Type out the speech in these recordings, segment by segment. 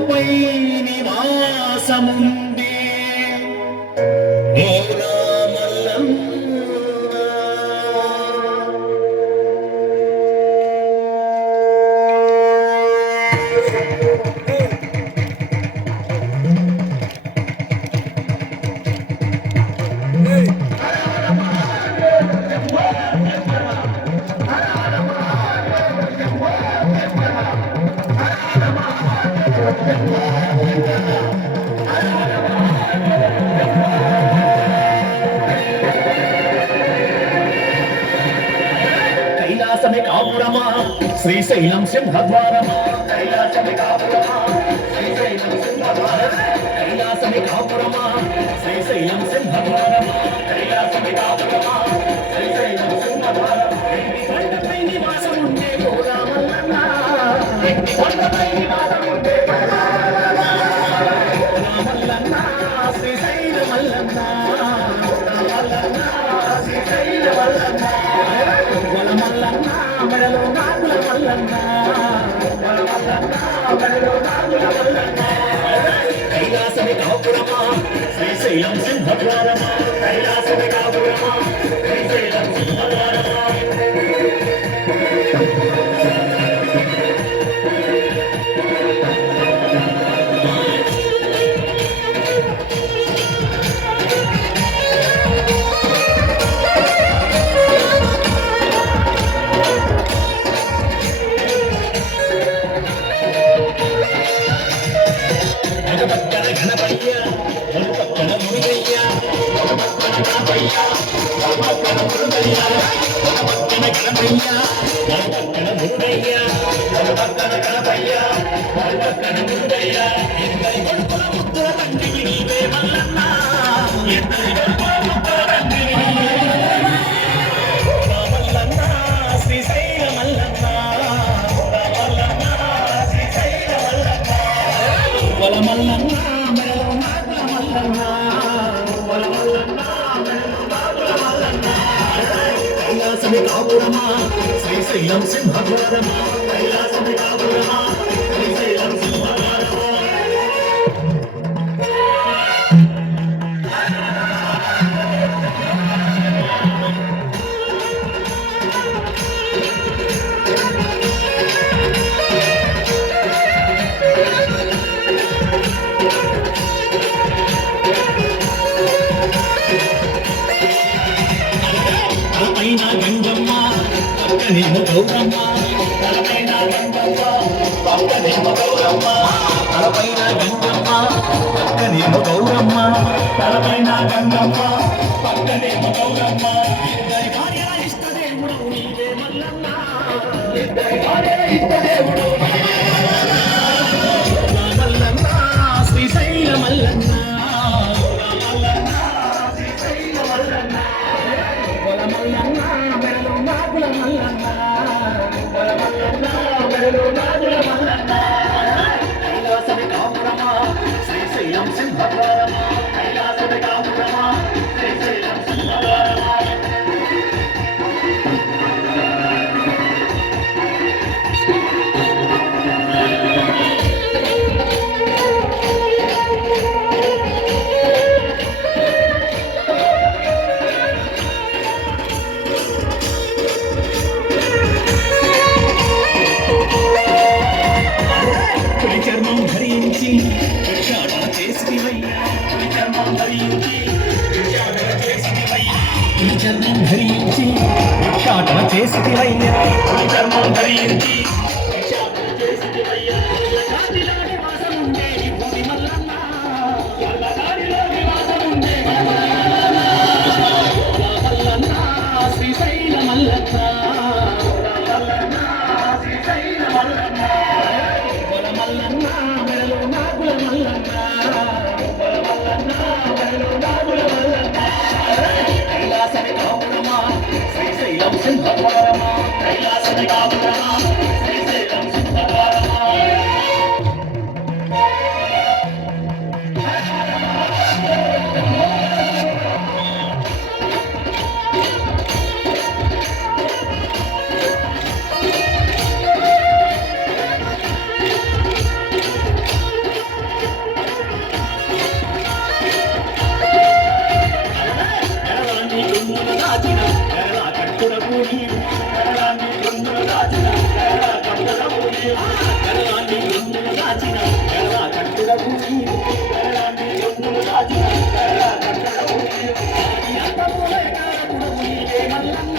కొండపై నివాసముంది ఓనా మల్లన్న. కైలాసమే కాపురమా శ్రీశైలం సింహద్వారమా, కైలాసమే కాపురమా శ్రీశైలం సింహద్వారమా, కైలాసమే కాపురమా శ్రీశైలం సింహద్వారమా, కైలాసమే కాపురమా శ్రీశైలం సింహద్వారమా. కొండపై నివాసముండే ఓనా మల్లన్న, కొండపై నివాసముండే ఓనా మల్లన్న, శ్రీశైల మల్లన్న, మల్లన్న శ్రీశైల మల్లన్న, మల్లన్న మెడలో నాగుల మల్లన్న, మల్లన్న మెడలో నాగుల మల్లన్న. కైలాసమే కాపురమా శ్రీశైలం సింహద్వారమా, కైలాసమే కాపురమా శ్రీశైలం సింహద్వారమా. పక్కన గణపయ్య పక్కన మురుగయ్య, పక్కన గణపయ్య పక్కన మురుగయ్య, పక్కన గణపయ్య పక్కన మురుగయ్య, పక్కన గణపయ్య పక్కన మురుగయ్య. ఇద్దరి కొడుకుల ముద్దుల తండ్రికి నీవే మల్లన్న, ఇద్దరి కొడుకుల ముద్దుల తండ్రికి మల్లన్న, శ్రీశైల మల్లన్న, మల్లన్న శ్రీశైల మల్లన్న, మల్లన్న మెడలో నాగుల మల్లన్న, మల్లన్న మెడలో నాగుల మల్లన్న. కైలాసమే కాపురమా శ్రీశైలం సింహద్వారమా, కైలాసమే కాపురమా శ్రీశైలం సింహద్వారమా. తలపైన గంగమ్మ పక్కనేమో గౌరమ్మ, తలపైన గంగమ్మ పక్కనేమో గౌరమ్మ, తలపైన గంగమ్మ పక్కనేమో గౌరమ్మ, తలపైన గంగమ్మ పక్కనేమో గౌరమ్మ. ఇద్దరి భార్యల ఇష్టదేవుడవు నీవే మల్లన్న, ఇద్దరి భార్యల ఇష్టదేవుడవు నీవే మల్లన్న, శ్రీశైల మల్లన్న, మల్లన్న శ్రీశైల మల్లన్న, మల్లన్న మెడలో నాగుల మల్లన్న, మల్లన్న మెడలో నాగుల మల్లన్న. కైలాసమే కాపురమా శ్రీశైలం సింహద్వారమా, కైలాసమే కాపురమా శ్రీశైలం సింహద్వారమా. చర్మం ధరించి భిక్షాటన చేసివయ్యా, చర్మం ధరించి భిక్షాటన చేసివయ్యా, చర్మం ధరించి భిక్షాటన చేసివయ్యా, చర్మం ధరించి భిక్షాటన చేసివయ్యా. ఎల్లగాడిలో నివాసముండే భూమి మల్లన్న, ఎల్లగాడిలో నివాసముండే మల్లన్న, శ్రీశైల మల్లన్న, మల్లన్న శ్రీశైల మల్లన్న, మల్లన్న మెడలో నాగుల మల్లన్న, మల్లన్న మెడలో నాగుల మల్లన్న. కైలాసమే కాపురమా శ్రీశైలం సింహద్వారమా, కైలాసమే కాపురమా కట్టుడకు నీవు కరళాన్ని గుండులు దాచిన కరళ కట్టుడకు నీవు కరళాన్ని గుండులు దాచిన కరళ కట్టుడకు నీవు కరళాన్ని గుండులు దాచిన కరళ కట్టుడకు నీవు ఆది అంతములై కారకుడకు నీవే మల్లన్న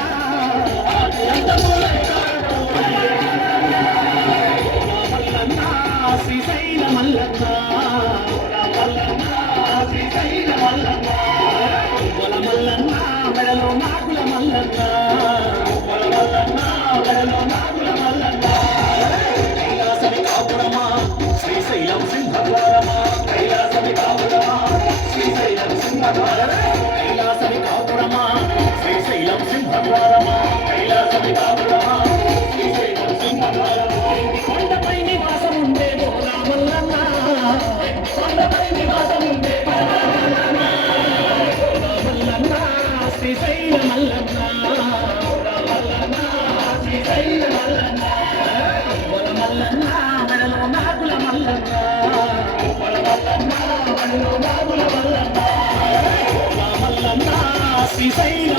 ఆది అంతములై కారకుడకు నీవే మల్లన్న శ్రీశైల మల్లన్న మల్లన్న శ్రీశైల మల్లన్న మల్లన్న మెడలో నాగుల మల్లన్న మల్లన్న మెడలో నాగుల మల్లన్న కైలాసమి కాపురమా శ్రీశైలం సింహద్వారమా కైలాసమి కాపురమా శ్రీశైలం సింహద్వారమా కైలాసమి కాపురమా శ్రీశైలం సింహద్వారమా కైలాసమి కాపురమా శ్రీశైలం సింహద్వారమా కొండపై నివాసం ఉండే బోలా మల్లన్న కొండపై నివాసం ఉండే శ్రీశైల మల్లన్న మల్లన్న శ్రీశైల మల్లన్న మల్లన్న మెడలో నాగుల మల్లన్న మల్లన్న మెడలో నాగుల మల్లన్న మల్లన్న శ్రీశైల